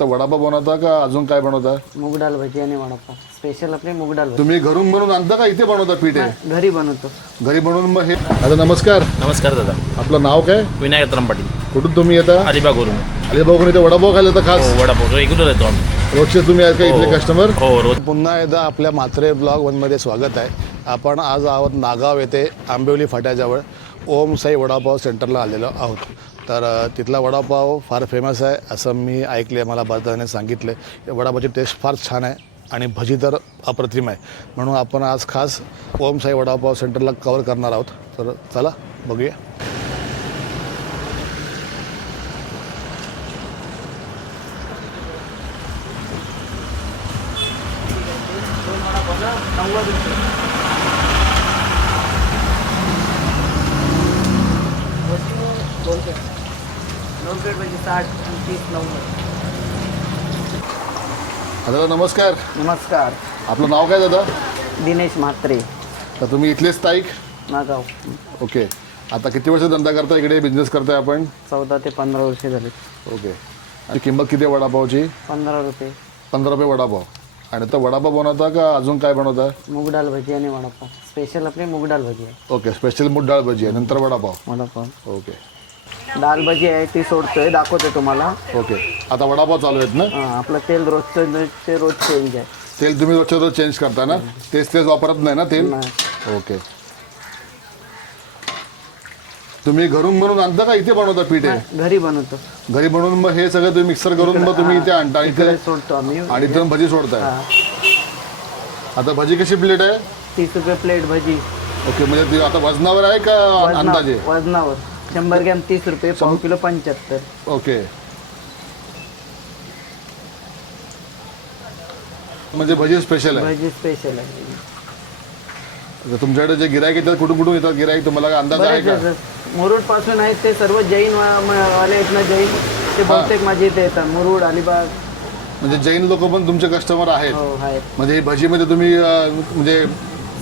तर वडापाव बनवता का अजून काय बनवता? मूग डाळ भजी आणि वडापाव स्पेशल आपली मूग डाळ भजी. तुम्ही घरून बनवून आणता का इथे बनवता पीठ आहे? घरी बनवतो. घरी बनवून मग हे दादा नमस्कार. नमस्कार दादा. आपलं नाव काय? विनायक पाटील. कुठून तुम्ही येता? अलिबागवरून. अलिबागवरून इथे वडापाव खायला तर खास हो, वडापाव रेग्युलर येतो आम्ही. रोजचे तुम्ही आहेत का इथले कस्टमर? हो, रोज. पुन्हा एकदा आपल्या म्हात्रे ब्लॉग वनमध्ये स्वागत आहे. आपण आज आहोत नागाव येथे आंबिवली फाट्याजवळ ओम साई वडापाव सेंटरला आलेलो आहोत. तर तिथला वडापाव फार फेमस आहे असं मी ऐकले, मला बऱ्याच सांगितले. वडापावची टेस्ट फार छान आहे आणि भजी तर अप्रतिम आहे. म्हणून आपण आज खास ओम साई वडापाव सेंटरला कवर करणार आहोत. तर चला बघूया. दादा नमस्कार. नमस्कार. आपलं नाव काय दादा? दिनेश म्हात्रे, तर तुम्ही इथलेच स्थायिक? नागाव. ओके. आता किती वर्ष धंदा करता इकडे, बिझनेस करताय आपण? 14 ते 15 वर्षे झाले. ओके. आणि किंमत किती आहे वडापावची? 15 रुपये. 15 रुपये वडापाव. आणि आता वडापाव बनवता का अजून काय बनवता? मूग डाळ भजी आणि वडापाव स्पेशल आपली मूग डाळ भजी आहे. ओके. स्पेशल मूग डाळ भजी आहे, नंतर वडापाव. वडापाव ओके डाळ भजी आहे ती सोडतोय, दाखवतोय तुम्हाला. ओके. आता वडापाव चालू आहेत ना? आपलं तेल रोजचं रोज चेंज आहे. तेल तुम्ही रोजच्या रोज चेंज करता ना? तेच वापरत नाही ना तेल? नाही. ओके. तुम्ही घरून बनवून आणता का इथे बनवता पीठ आहे? घरी बनवतो. घरी बनवून मग हे सगळं तुम्ही मिक्सर करून मग तुम्ही इथे आणता इथे सोडतो आम्ही. आणि इथे भजी सोडताय. आता भजी कशी प्लेट आहे? 30 रुपये प्लेट भजी. ओके. म्हणजे ती आता वजनावर आहे का अंदाजे? वजनावर 100 ग्रॅम 30 रुपये, पाव किलो 75. ओके. म्हणजे भजी स्पेशल आहे? भजी स्पेशल आहे. तर तुमच्याकडे जे गिराईक येतात कुठून कुठून येतात गिराईक, तुम्हाला काय अंदाज आहे का? मुरुड पासून आहेत ते सर्व जैन वाले आहेत ना, जैन ते बहुतेक माझे इथे येतात. मुरुड, अलिबाग. म्हणजे जैन लोक पण तुमचे कस्टमर आहेत? हो आहेत. म्हणजे भजीमध्ये तुम्ही म्हणजे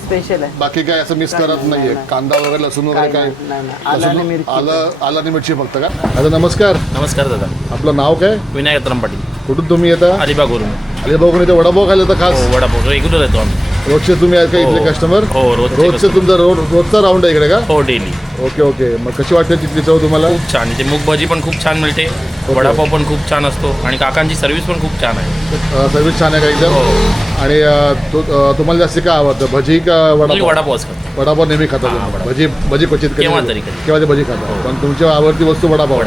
स्पेशल आहे. बाकी काय असं मिस करत नाहीये? कांदा वगैरे लसूण वगैरे काय? नाही. आलं आणि मिरची. आलं आणि मिरची फक्त का? दादा नमस्कार. नमस्कार दादा. आपलं नाव काय? विनायक पाटील. कुठून तुम्ही येता? अलिबागवरून. अलिबागवरून इथे वडापाव खायला तर हो, खास वडापाव रेग्युलर येतो आम्ही. रोजचे तुम्ही आहेत का इथले कस्टमर? हो, रोजचे तुमचा रोजचा राऊंड आहे इकडे का? हो, डेली. Okay okay. मग कशी वाटते तिथली चव तुम्हाला? खूप छान. इथे मूग भाजी पण खूप छान मिळते, वडापाव पण खूप छान असतो आणि काकांची सर्व्हिस पण खूप छान आहे. सर्विस छान आहे का एकदम? हो. आणि तुम्हाला जास्त काय आवडतं, भजी का वडापाव? वडापावच खातो. वडापाव नेहमी खाता तुम्ही? वडापाव. भजी क्वचित कधी? केव्हा तरी कधी. केव्हा ते भजी खाता, पण तुमची आवडती वस्तू वडापाव.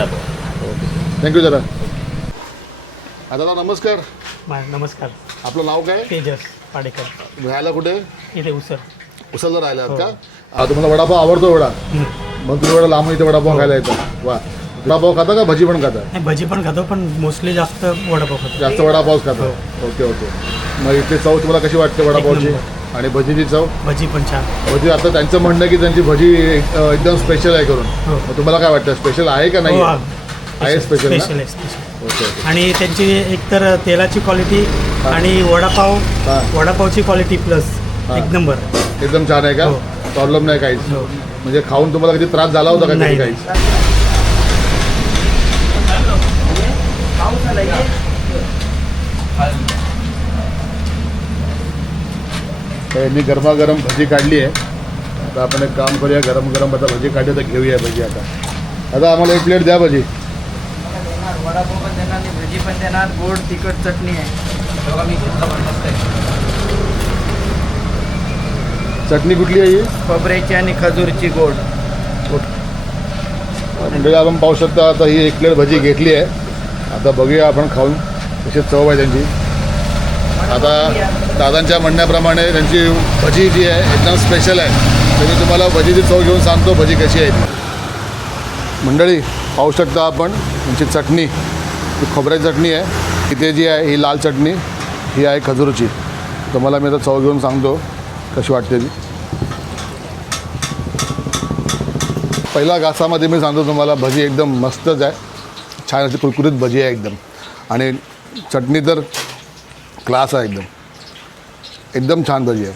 थँक्यू दादा. दादा नमस्कार. नमस्कार. आपलं नाव काय? तेजस पाडेकर. राहायला कुठे? इथे उसर. उसाला राहिला आहात का? तुम्हाला वडापाव आवडतो एवढा, मग तुम्ही एवढा लांब इथे वडापाव खायला येतात? वा. वडापाव खाता का भजी पण खाता? नाही, भजी पण खातो, पण मोस्टली जास्त वडापाव खातो. जास्त वडापावच खाता? Okay okay. मग इथली चव तुम्हाला कशी वाटते वडापावची आणि भजीची चव? भजी पण छान. भजी आता त्यांचं म्हणणं आहे की त्यांची भजी एकदम स्पेशल आहे करून. हो. मग तुम्हाला काय वाटतं, स्पेशल आहे का नाही? आहे स्पेशल ना? स्पेशल आहे, स्पेशल. Okay okay. आणि त्यांची एकतर तेलाची क्वालिटी आणि वडापावची क्वालिटी प्लस एक नंबर. एकदम छान आहे का? हो. प्रॉब्लेम नाही काहीच? हो. म्हणजे खाऊन तुम्हाला कधी त्रास झाला होता का? कधी नाही. काहीच? यांनी गरमागरम भजी काढली आहे. आता आपण एक काम करूया, गरम गरम आता भजी काढली तर घेऊया भजी. आता आम्हाला एक प्लेट द्या भजी. वडापाव पण देणार आणि भजी पण देणार. गोड तिखट चटणी आहे. चटणी कुठली आहे ही? खोबऱ्याची आणि खजूरची गोड. म्हणजे आपण पाहू शकता. आता ही एक प्लेट भजी घेतली आहे. आता बघूया आपण खाऊन कशी चव आहे त्यांची. आता दादांच्या म्हणण्याप्रमाणे त्यांची भजी जी आहे एकदम स्पेशल आहे. तर मी तुम्हाला भजीची चव घेऊन सांगतो भजी कशी आहे. मंडळी पाहू शकता आपण त्यांची चटणी, ही खोबऱ्याची चटणी आहे. इथे जी आहे ही लाल चटणी, ही आहे खजूरची. तुम्हाला मी आता चव घेऊन सांगतो कशी वाटते ती. पहिल्या घासामध्ये मी सांगतो तुम्हाला भजी एकदम मस्तच आहे. छान अशी कुरकुरीत भजी आहे एकदम. आणि चटणी तर क्लास आहे एकदम. एकदम छान भजी आहे.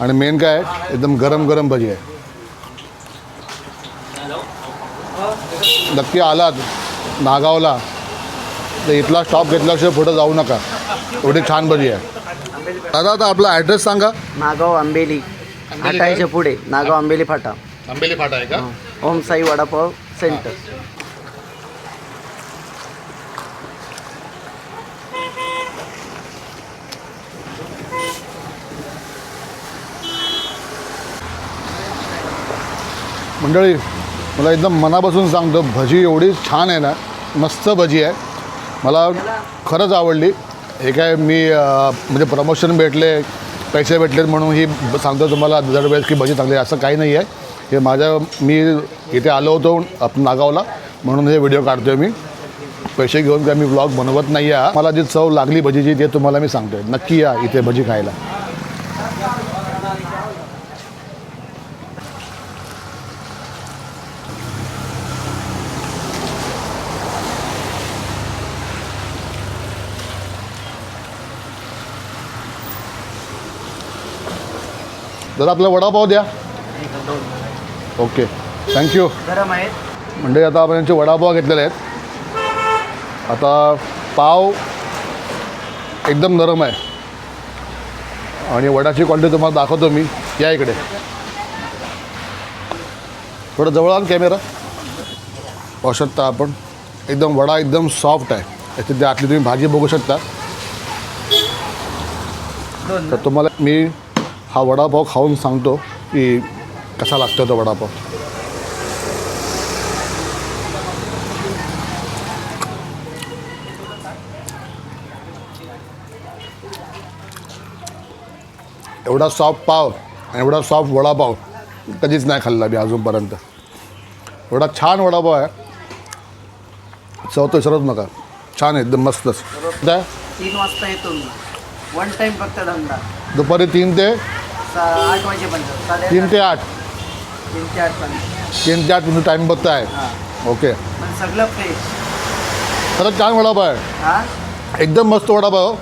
आणि मेन काय आहे, एकदम गरम गरम भजी आहे. नक्की आलात नागावला तर इथला स्टॉप घेतल्याशिवाय पुढे जाऊ नका. एवढी छान भजी आहे. दादा आता आपला ॲड्रेस सांगा. नागाव आंबेली फाटाच्या पुढे नागाव आंबेली फाटा. आंबेली फाटा आहे का? ओम साई वडापाव सेंटर. मंडळी मला एकदम मनापासून सांगतो, भजी एवढी छान आहे ना, मस्त भजी आहे. मला खरंच आवडली. हे काय मी म्हणजे प्रमोशन भेटले, पैसे भेटलेत म्हणून ही सांगतो तुम्हाला दरवेळेस की भजी चांगली आहे असं काही नाही आहे. हे मी इथे आलो होतो नागावला म्हणून हे व्हिडिओ काढतो आहे. मी पैसे घेऊन काय मी व्लॉग बनवत नाही आहे. मला जी चव लागली भजीची ते तुम्हाला मी सांगतो आहे. नक्की या इथे भजी खायला. दादा आपला वडापाव द्या. Okay thank you. गरम आहेत. म्हणजे आता आपण यांचे वडापाव घेतलेले आहेत. आता पाव एकदम नरम आहे आणि वडाची क्वालिटी तुम्हाला दाखवतो मी. या इकडे थोडं जवळ आण कॅमेरा. पाहू शकता आपण एकदम वडा एकदम सॉफ्ट आहे. याची आतली तुम्ही भाजी बघू शकता. तर तुम्हाला मी हा वडापाव खाऊन सांगतो की कसा लागतो तो वडापाव. एवढा सॉफ्ट पाव आणि एवढा सॉफ्ट वडापाव कधीच नाही खाल्ला मी अजूनपर्यंत. एवढा छान वडापाव आहे. चव तर विसरत नका. छान आहे एकदम मस्तच. 3 वाजता येतो मी. वन टाइम फक्त धंदा. दुपारी 3 ते 8 वाजेपर्यंत. 3 ते 8 3 ते 8 पर्यंत. 3 ते 8 तुमचं टाईम बघता आहे. हां ओके. पण सगळं फ्रेश. खरंच छान वडापाव आहे. हां एकदम मस्त वडापाव.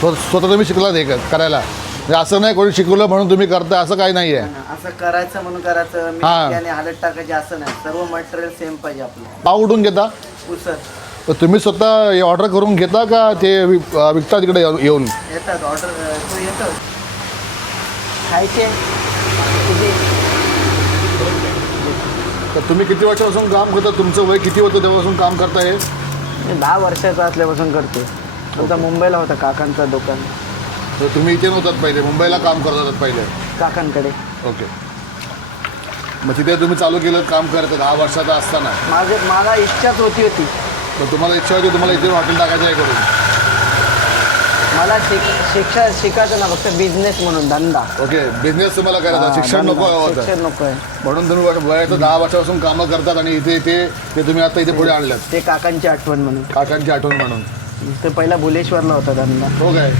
स्वतः तुम्ही शिकलात हे करायला. म्हणजे असं नाही कोणी शिकवलं म्हणून तुम्ही करताय असं काही नाही आहे. असं करायचं म्हणून करायचं. हां. आणि हळद टाकायची असं नाही. सर्व मटेरियल सेम पाहिजे आपलं. पाव कुठून घेता? उसळ तर तुम्ही स्वतः हे ऑर्डर करून घेता का ते विकता तिकडे येऊन? येतात ऑर्डर. तो येतो खायचे. तर तुम्ही किती वर्षापासून काम करता? तुमचं वय किती होतं तेव्हापासून काम करताय? मी 10 वर्षाचा असल्यापासून करते. आमचा मुंबईला होता काकांचं दुकान. तर तुम्ही इथे नव्हतात पहिले, मुंबईला काम करत होतात पहिले? काकांकडे. ओके. मग तिथे तुम्ही चालू केलं काम करत 10 वर्षाचा असताना? मला इच्छाच होती. मग तुम्हाला इच्छा होती तुम्हाला इथे हॉटेल टाकायचं आहे करून? मला शिकायचं ना, फक्त बिझनेस म्हणून धंदा. ओके. बिझनेस तुम्हाला करायचा, शिक्षण नको होतं. शिक्षण नको आहे म्हणून तुम्ही वयाचं 10 वर्षापासून कामं करतात आणि इथे ते तुम्ही आता इथे पुढे आणल्यात. ते काकांची आठवण म्हणून. काकांची आठवण म्हणून. ते पहिला भुलेश्वरला होता धंदा. हो काय?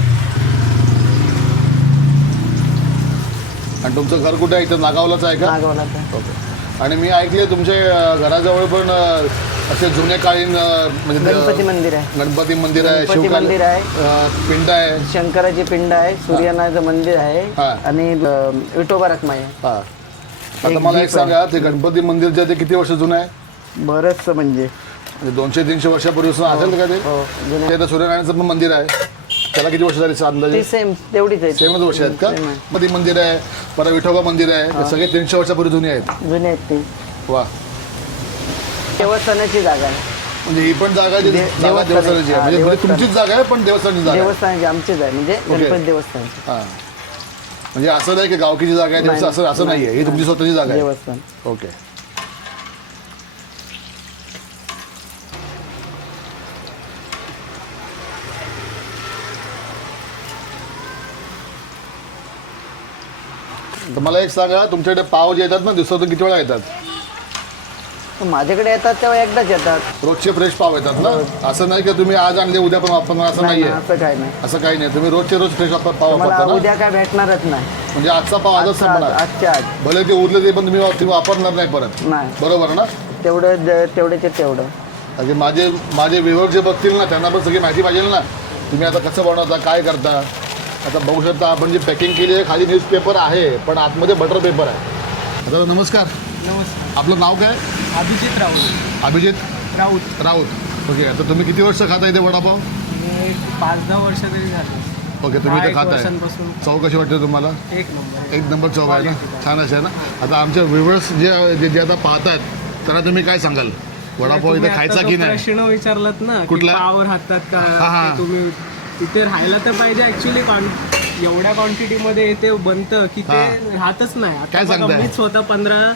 आणि तुमचं घर कुठे आहे? इथं नागावलाच आहे का? नागावला. ओके. आणि मी ऐकले तुमच्या घराजवळ पण असे जुने काळीन म्हणजे गणपती मंदिर आहे. गणपती मंदिर आहे, गणपती शिवकाली मंदिर आहे, पिंड आहे, शंकराची पिंड आहे, सूर्यनारायणचं मंदिर आहे हा. आणि विठोबा रखमाई आहे. हां. आता मला एक सांगा, ते गणपती मंदिर जे ते किती वर्ष जुनं आहे? बरंच म्हणजे 200-300 वर्षापूर्वीपासून असेल का ते? हो, जुनं. ते तर सूर्यनारायणचं पण मंदिर आहे. त्याला किती वर्ष झाली अंदाजे? ती सेम तेवढीच आहे. सेमच वर्ष आहेत का? सेम आहे. गणपती मंदिर आहे, परत विठोबा मंदिर आहे, ते सगळे 300 वर्षापूर्वी जुने आहेत. जुने आहेत ते. वा. देवस्थानाची जागा आहे. म्हणजे ही पण जागा जी- जागा देवस्थानाची आहे. म्हणजे तुमचीच जागा आहे पण देवस्थानाची जागा आहे. देवस्थानाची आमचीच आहे. म्हणजे गणपती देवस्थानची हां. म्हणजे असं नाही की गावकीची जागा आहे नाही, असं नाही आहे. ही तुमची स्वतःची जागा आहे. देवस्थान. ओके. तर मला एक सांगा, तुमच्याकडे पाव जे येतात ना दिवसातून किती वेळा येतात? माझ्याकडे येतात तेव्हा एकदाच येतात. रोजचे फ्रेश पाव येतात ना? असं नाही की तुम्ही आज आणले उद्या पण वापरणार असं नाही, नाहीये. असं काही नाही. असं काही नाही. तुम्ही रोजचे रोज फ्रेश पाव मला वापरता ना? उद्या काय भेटणारच नाही. म्हणजे आजचा पाव आजच आजच्या संपणार. आजच्या आज भले ते उरले ते पण तुम्ही वापरणार नाही परत. नाही. बरोबर ना? तेवढेचे तेवढं. म्हणजे माझे व्ह्युअर जे बघतील ना त्यांना पण सगळी माहिती पाहिजे ना तुम्ही आता कसं बनवता, काय करता. आता बघू शकता आपण जी पॅकिंग केली आहे, खाली न्यूजपेपर आहे पण आतमध्ये बटर पेपर आहे. आता नमस्कार. नमस्कार. आपलं नाव काय? अभिजित राऊत. अभिजित राऊत. राऊत. ओके, आता तुम्ही किती वर्ष खाता इथे वडापाव? 5-10 वर्ष तरी झाली. ओके, तुम्ही इथे 1 खाताय. वर्षांपासून. चव कशी वाटते तुम्हाला? एक नंबर. एक नंबर चव आहे ना, छान असे आहे ना. आता आमच्या व्ह्युअर्स जे आता पाहतायत त्यांना तुम्ही काय सांगाल? वडापाव इथे खायचा की नाही? प्रश्न विचारलात ना, कुठला? पावर हातात का हा, हा. ते तुम्ही इथे राहायला तर पाहिजे ऍक्च्युली. एवढ्या क्वांटिटीमध्ये ते बनतं की ते राहतच नाही. काय आता बघा, सांगताय? मीच स्वतः 15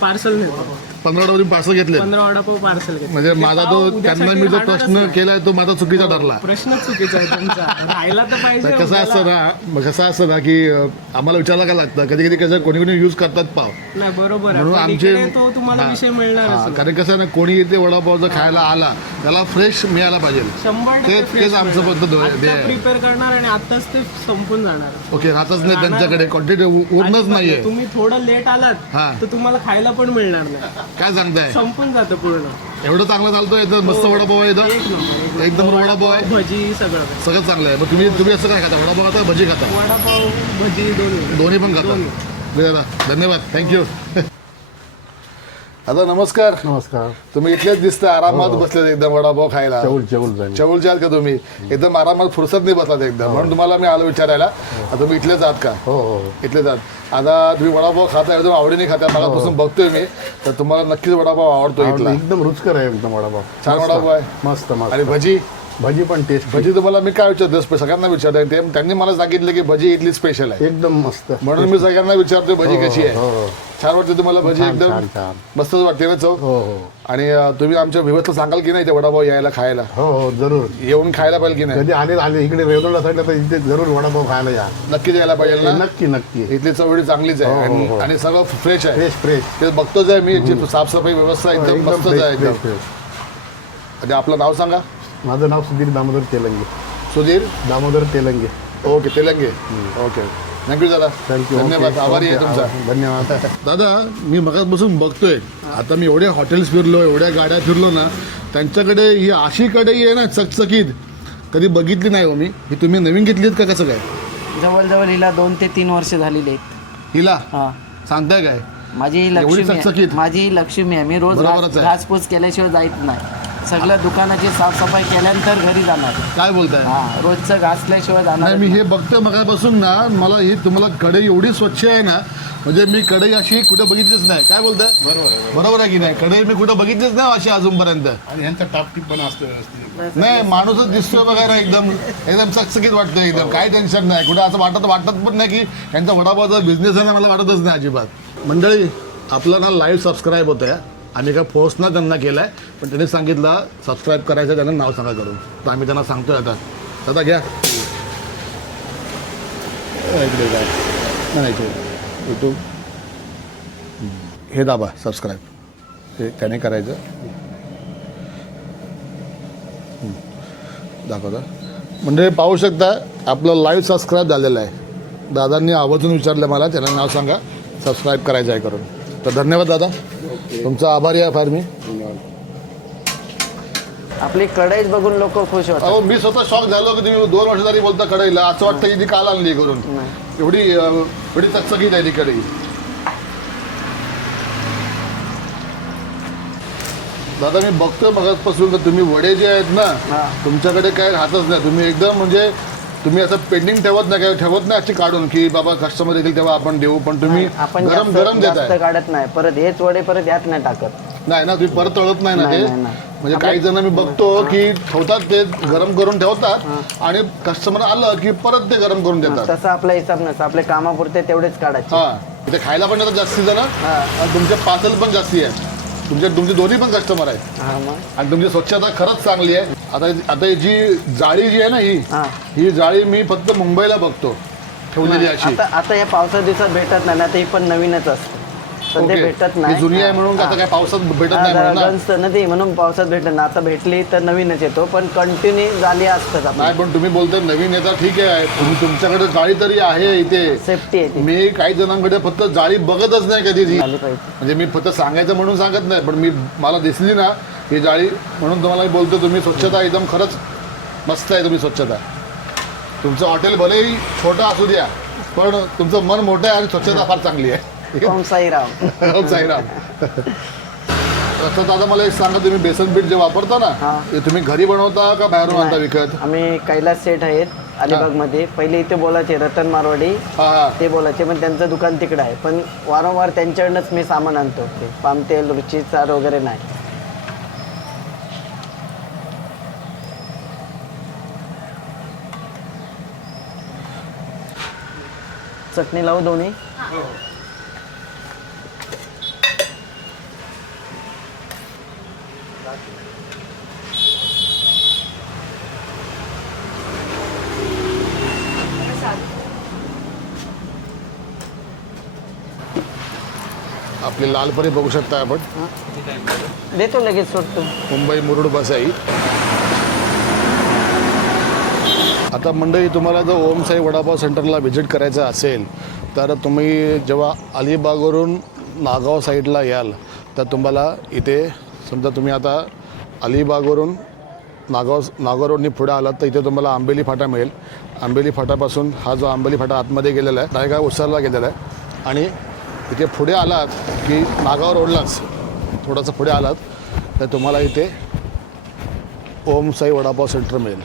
पार्सल नेतो. 15 वरून पार्सल घेतले. 15 वडापाव पार्सल घेतो. म्हणजे माझा तो त्यांना मी जो प्रश्न केलाय तो माझा चुकीचा ठरला. प्रश्नच चुकीचा आहे तुमचा. राहायला तर पाहिजे. तर कसं असतं ना, मग कसं असतं ना की आम्हाला विचारायला काय लागतं, कधी कधी कसं कोणी कोणी यूज करतात पाव. नाही, बरोबर आहे. म्हणून पण आमचे इकडे तो तुम्हाला विषय मिळणार कारण कसं आहे ना, कोणी इथे वडापाव जर खायला आला त्याला फ्रेश मिळायला पाहिजे. 100% तेच आमचं पद्धत आहे. प्रिपेअर करणार आणि आताच ते संपून जाणार. ओके, राहतच नाही त्यांच्याकडे, क्वांटिटी उरणच नाहीये. तुम्ही थोडं लेट आलात हा. तर तुम्हाला खायला पण मिळणार नाही. काय सांगताय? संपून जातं पूर्ण. एवढं चांगलं चालतोय इथं, मस्त वडापाव आहे इथं, एक नंबर. एकदम वडापाव आहे, भजी सगळं. सगळं चांगलं आहे. मग तुम्ही असं काय खाता? वडापाव खाता, भजी खाता? वडापाव भजी दोन्ही पण खाता. दादा धन्यवाद, थँक्यू. आता नमस्कार. नमस्कार. तुम्ही इथलेच दिसता, आरामात बसलेत एकदम वडापाव खायला. चौलचे आहात का तुम्ही? एकदम आरामात, फुरसत नाही बसलात एकदम, म्हणून तुम्हाला मी आलो विचारायला. आता तुम्ही इथलेच आहात का? हो हो. इथलेच आहात. आता तुम्ही वडापाव खाता, एकदम आवडीने खाता, मगापासून बघतोय मी, तर तुम्हाला नक्कीच वडापाव आवडतो इथला. एकदम रुचकर आहे एकदम वडापाव. छान वडापाव आहे. मस्त मस्त. आणि भजी? भजी पण टेस्ट. भजी तुम्हाला मी काय विचारतो, सगळ्यांना विचारतोय, ते त्यांनी मला सांगितलं की भजी इथली स्पेशल आहे, एकदम मस्त. म्हणून मी सगळ्यांना विचारतोय भजी कशी आहे. हो हो. छान वाटते तुम्हाला भजी? छान, एकदम छान, छान. मस्तच वाटते ना चव? हो हो आणि तुम्ही आमच्या विवतला सांगाल की नाही ते वडापाव यायला खायला? हो हो जरूर. येऊन खायला पाहिजे की नाही? कधी आले इकडे रेवदंडा साईडला तर इथे जरूर वडापाव खायला या. नक्कीच यायला पाहिजे ना. नक्की नक्की. इथली चवडी चांगलीच आहे हो, हो. आणि सगळं फ्रेश आहे. Fresh fresh. ते बघतोच आहे मी, याची साफसफाई व्यवस्था एकदम मस्तच आहे फ्रेश एकदम. फ्रेश. आणि आपलं नाव सांगा. माझं नाव Sudhir Damodar Telange. Sudhir Damodar Telange. Okay, Telange. Okay, thank you दादा. थँक्यू. धन्यवाद, आभारी आहे तुमचा. धन्यवाद. दादा, मी मगाचपासून बघतोय, आता मी एवढ्या हॉटेल्स फिरलो, एवढ्या गाड्या फिरलो ना, त्यांच्याकडे ही अशी कढई आहे ना चकचकीत, कधी बघितली नाही हो मी. ही तुम्ही नवीन घेतलीत का कसं काय? जवळजवळ हिला 2 ते 3 वर्ष झालेली आहेत. हिला हा. सांगताय काय? माझी ही एवढी लक्ष्मी चकचकीत? आहे. माझी ही लक्ष्मी आहे. मी रोज बरोबरच आहे. घासपूस केल्याशिवाय जायत नाही. सगळ्या दुकानाची साफसफाई केल्यानंतर घरी जाणार. काय बोलताय? हा, रोजचं घासल्याशिवाय जाणार नाही, मी हे बघतोय मगापासून ना, मला ही तुम्हाला कढई एवढी स्वच्छ आहे ना, म्हणजे मी कढई अशी कुठे बघितलीच नाही. काय बोलताय? बरोबर आहे की नाही? कढई मी कुठे बघितलीच नाही अशी अजूनपर्यंत. आणि यांचा टापटीप पण असतो व्यवस्थित. नाही, माणूसच दिसतोय बघायला एकदम एकदम चकचकीत वाटतंय एकदम. काही टेन्शन नाही, कुठं असं वाटत पण नाही की यांचा वडापावचा बिझनेस आहे ना, मला वाटतच नाही अजिबात. मंडळी, आपलं ना लाईव्ह सबस्क्राईब होतं आहे. आम्ही काय फोर्स ना त्यांना केला आहे, पण त्यांनी सांगितलं सबस्क्राईब करायचं, त्यांना नाव सांगा करून, तर आम्ही त्यांना सांगतोय. आता घ्या इकडे काय नाही यूट्यूब, हे दाबा सबस्क्राईब, हे त्याने करायचं. दाखवता म्हणजे पाहू शकता आपलं लाईव्ह सबस्क्राईब झालेलं आहे. दादांनी आवर्जून विचारलं मला, त्यांना नाव सांगा, सबस्क्राईब करायचं आहे करून. तर धन्यवाद दादा, तुमचा आभारी आहे फार मी. आपली कढईच बघून लोक खुश होतात. अहो, मी स्वतः शॉक झालो की तुम्ही 2 वर्ष झाली बोलता कढईला, असं वाटतं की ती काल आणली करून. एवढी चकचकीत आहे ती कढई. दादा, मी बघतोय मगाचपासून तर तुम्ही वडे जे आहेत ना, तुमच्याकडे काय राहतच नाही. तुम्ही एकदम म्हणजे तुम्ही असं पेंडिंग ठेवत नाही, काय ठेवत नाही अशी काढून की बाबा कस्टमर येतील तेव्हा आपण देऊ, पण तुम्ही आपण गरम गरम जास्त देताय. काढत नाही. परत हेच वडे परत यात नाही टाकत. नाही ना, तुम्ही परत तळत नाही ना ते. नाही, नाही. म्हणजे काही जण मी बघतो की ठेवतात, ते गरम करून ठेवतात आणि कस्टमर आलं की परत ते गरम करून देतात. तसा आपला हिसाब नसतो. आपल्या कामापुरते तेवढेच काढायचे. हा, इथे खायला पण येतात जास्ती जण आणि तुमचे पार्सल पण जास्ती आहे. तुमचे दोन्ही पण कस्टमर आहेत हा, मग आणि तुमची स्वच्छता खरंच चांगली आहे. आता ही जी जाळी जी आहे ना, ही जाळी मी फक्त मुंबईला बघतो ठेवलेली अशी. आता या पावसा दिवसात भेटत नाही ना, ते पण नवीनच असतं. सध्या ओके. भेटत ही नाही. जुनी आहे म्हणून का आता काय पावसात भेटत नाही म्हणून ना? गंज ना ती, म्हणून पावसात भेटत नाही. आता भेटली तर नवीनच येतो, पण कंटिन्यू झाली असतात. नाही, पण तुम्ही बोलताय नवीन येतात, ठीक आहे. तुमच्याकडे जाळी तरी आहे इथे. सेफ्टी आहे ती. मी काही जणांकडे फक्त जाळी बघतच नाही कधी ती. झाली पाहिजे. म्हणजे मी फक्त सांगायचं म्हणून सांगत नाही, पण मला दिसली ना ही जाळी, म्हणून तुम्हाला मी बोलतो. तुम्ही स्वच्छता एकदम खरंच मस्त आहे. तुम्ही स्वच्छता, तुमचं हॉटेल भलेही छोटं असू द्या, पण तुमचं मन मोठं आहे आणि स्वच्छता फार चांगली आहे. ओम साईराम. ओम साईराम. तसं दादा मला एक सांगा, तुम्ही बेसन पीठ जे वापरता ना हा. ते तुम्ही घरी बनवता का बाहेरून आणता विकत? आम्ही कैलास सेठ आहेत अलिबागमध्ये. पहिले इथे बोलायचे रतन मारवाडी, हा हा ते पण त्यांचं दुकान तिकडं आहे. पण वारंवार त्यांच्याकडनंच मी सामान आणतो. ते पाम तेल, रुची चार वगैरे नाही. चटणी लावू दोन्ही. आपली लालपरी बघू शकता आपण, देतो लगेच सोडतो. मुंबई मुरुड बसाई. आता मंडळी, तुम्हाला जर ओम साई वडापाव सेंटरला व्हिजिट करायचं असेल तर तुम्ही जेव्हा अलिबागवरून नागाव साईडला याल तर तुम्हाला इथे समजा तुम्ही आता अलिबागवरून नागाव रोडनी पुढे आलात तर इथे तुम्हाला आंबेली फाटा मिळेल. आंबेली फाटापासून हा जो आंबेली फाटा आतमध्ये गेलेला आहे, रायगाव उसारला गेलेला आहे. आणि इथे पुढे आलात की नागाव रोडलाच थोडंसं पुढे आलात तर तुम्हाला इथे ओम साई वडापाव सेंटर मिळेल.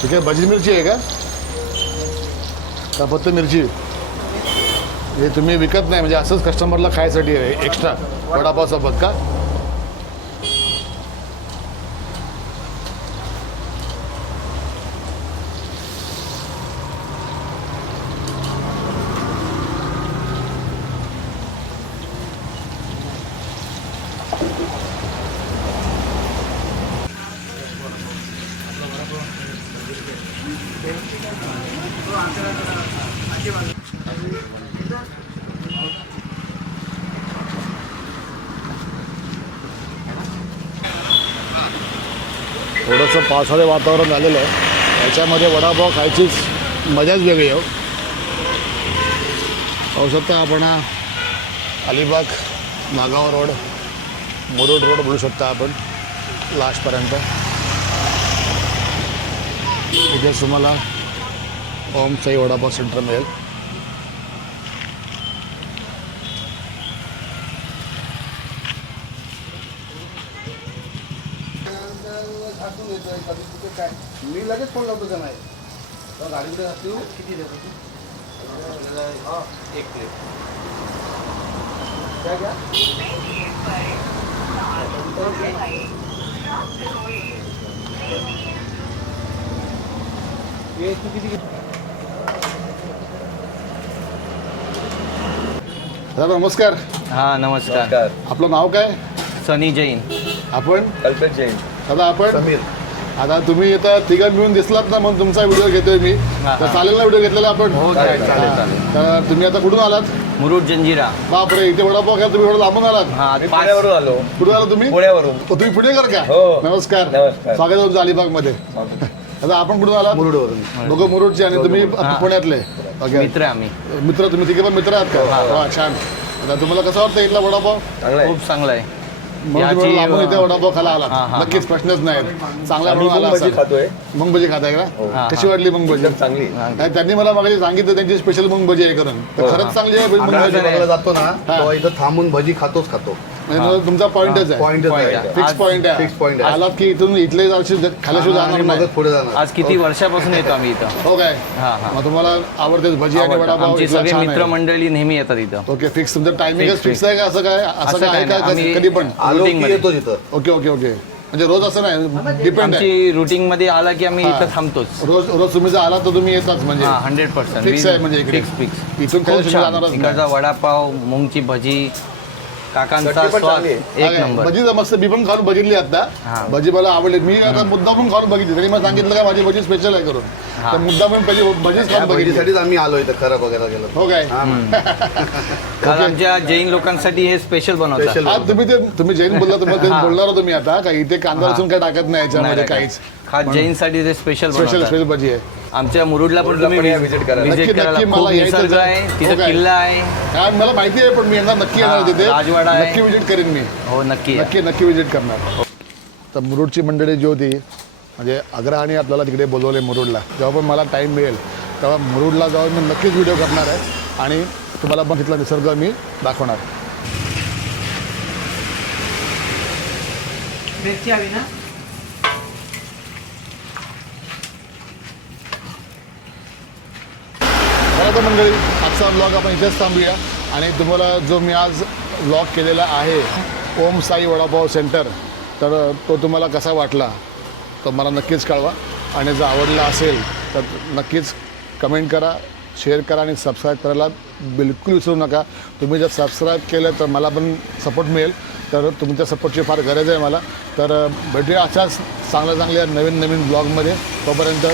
ठीक आहे, भजी मिरची आहे का फक्त मिरची? हे तुम्ही विकत नाही म्हणजे असंच कस्टमरला खायसाठी आहे एक्स्ट्रा वडापाव सोबत का? थोडंसं पावसाळी वातावरण झालेलं आहे, याच्यामध्ये वडापाव खायचीच मजाच वेगळी आहे. पाहू शकता आपण हा अलिबाग नागाव रोड, मुरुड रोड बोलू शकता आपण लास्टपर्यंत. इथेच तुम्हाला ओम साई वडापाव सेंटर मिळेल. मी लगेच फोन लावतो का नाही गाडीकडे असतो किती देतो दादा नमस्कार. हा नमस्कार. आपलं नाव काय? सनी जैन. आपण? कल्पेश जैन. दादा आपण? समीर. आता तुम्ही आता तिघं मिळून दिसलात ना म्हणून तुमचा व्हिडिओ घेतोय मी. तर चालेल ना व्हिडिओ घेतलेला आपण? हो चालेल चालेल. तर तुम्ही आता कुठून आलात? मुरुड जंजिरा. बापरे, इथे वडापाव घ्या तुम्ही एवढं लांबून आलात? हा पुण्यावरून आलो. कुठून आला तुम्ही? पुण्यावरून. तुम्ही पुणेकर का? हो. नमस्कार. नमस्कार. स्वागत आहे तुमचं अलिबाग मध्ये. आता आपण कुठून आलात? मुरुडवरून. दोघं मुरुडचे आणि तुम्ही पुण्यातले? ओके. मित्र आम्ही. मित्र, तुम्ही तिघे पण मित्र आहात का? वा छान. आता तुम्हाला कसं वाटतं इथला वडापाव? चांगलं आहे. खूप चांगला आहे. म्हणून तुम्ही लांबून इथे वडापाव खायला हा, आला? हा, नक्कीच प्रश्नच नाही. चांगला आम्ही म्हणून आला भजी असाल. खातोय. मुंग भजी खाताय का? हा, कशी वाटली मुंग भजी? एकदम चांगली. नाही, त्यांनी मला मागे सांगितलं त्यांची स्पेशल मुंग भजी आहे करून. तर खरंच चांगली आहे मुंग भजी. बघायला जातो ना तेव्हा इथं थांबून भजी खातो. म्हणजे तुमचा पॉईंटच आहे. पॉइंटच आहे. फिक्स पॉईंट आहे. Fix point आहे. आलात की इथून इथले खाल्याशिवाय जाणार आणि नाही. मगच पुढे जाणार. आज किती वर्षापासून येतो आम्ही इथं. हो काय? हा हा. मग तुम्हाला आवडते भजी आणि आवडतं. वडापाव? आमची इथला सगळी छान आहे. मित्रमंडळी नेहमी येतात इथं. ओके, फिक्स तुमचं टायमिंगच Fix, फिक्स आहे का? असं काय असं काय आहे का? आम्ही- कधी पण? आलो Routing की मध्ये. येतो तिथं. Okay okay okay. म्हणजे रोज असं नाही, डिपेंड आहे. आमची रुटीन मध्ये आला की आम्ही हा. इथं थांबतोच. रोज रोज तुम्ही जर आलात तर तुम्ही येताच म्हणजे हा 100%. फिक्स आहे म्हणजे इकडे. फिक्स. इथून काही तुम्ही जाणारच नाही. इकडचा वडापाव, मुंगची भजी, काकांचा चटणी पण स्वाद चांगली एक नंबर. भजी तर मस्त, मी पण खाऊन बघितली आता. हा. भजी मला आवडली. मी आता मुद्दा पण खाऊन बघितली. तरी मला सांगितलं का माझी भजी स्पेशल आहे करून. हा. तर मुद्दा पण भजीच त्या खाऊन बघितली. भजीसाठीच आम्ही आलो इथं खरं बघायला गेलो. हो काय? काल आमच्या जैन लोकांसाठी हे स्पेशल बनवतात. Special. आज तुम्ही जैन बोलला, तुम्हाला तेच बोलणार तुम्ही आता का इथे कांदा लसूण काय टाकत नाही याच्यामध्ये काहीच. खास जैन साठी ते स्पेशल स्पेशल बनवतात. स्पेशल भजी आहे. आमच्या मुरुडला पण तुम्ही visit करा. visit नक्की- करायला. नक्की खूप मला यायचंच निसर्ग आहे. आहे तिथं हो काय? किल्ला आहे. काय मला माहिती आहे, पण मी यंदा नक्की येणार हा, तिथे. राजवाडा आहे. नक्की विजिट करेन मी. हो नक्की या. नक्की विजिट करणार. तर मुरुडची मंडळी जी होती, म्हणजे आग्रहाने आपल्याला तिकडे बोलवले मुरुडला. जेव्हा पण मला टाईम मिळेल तेव्हा मुरुडला जाऊन मी नक्कीच व्हिडिओ करणार आहे आणि तुम्हाला पण तिथला निसर्ग मी दाखवणार. मिरची हवी ना? बरं तर मंडळी, आजचा ब्लॉग आपण इथेच थांबूया आणि तुम्हाला जो मी आज ब्लॉग केलेला आहे ओम साई वडापाव सेंटर, तर तो तुम्हाला कसा वाटला तो मला नक्कीच कळवा आणि जर आवडला असेल तर नक्कीच कमेंट करा, शेअर करा आणि सबस्क्राईब करायला बिलकुल विसरू नका. तुम्ही जर सबस्क्राईब केलं तर मला पण सपोर्ट मिळेल, तर तुमच्या सपोर्टची फार गरज आहे मला. तर भेटूया अशाच चांगल्या नवीन ब्लॉगमध्ये. तोपर्यंत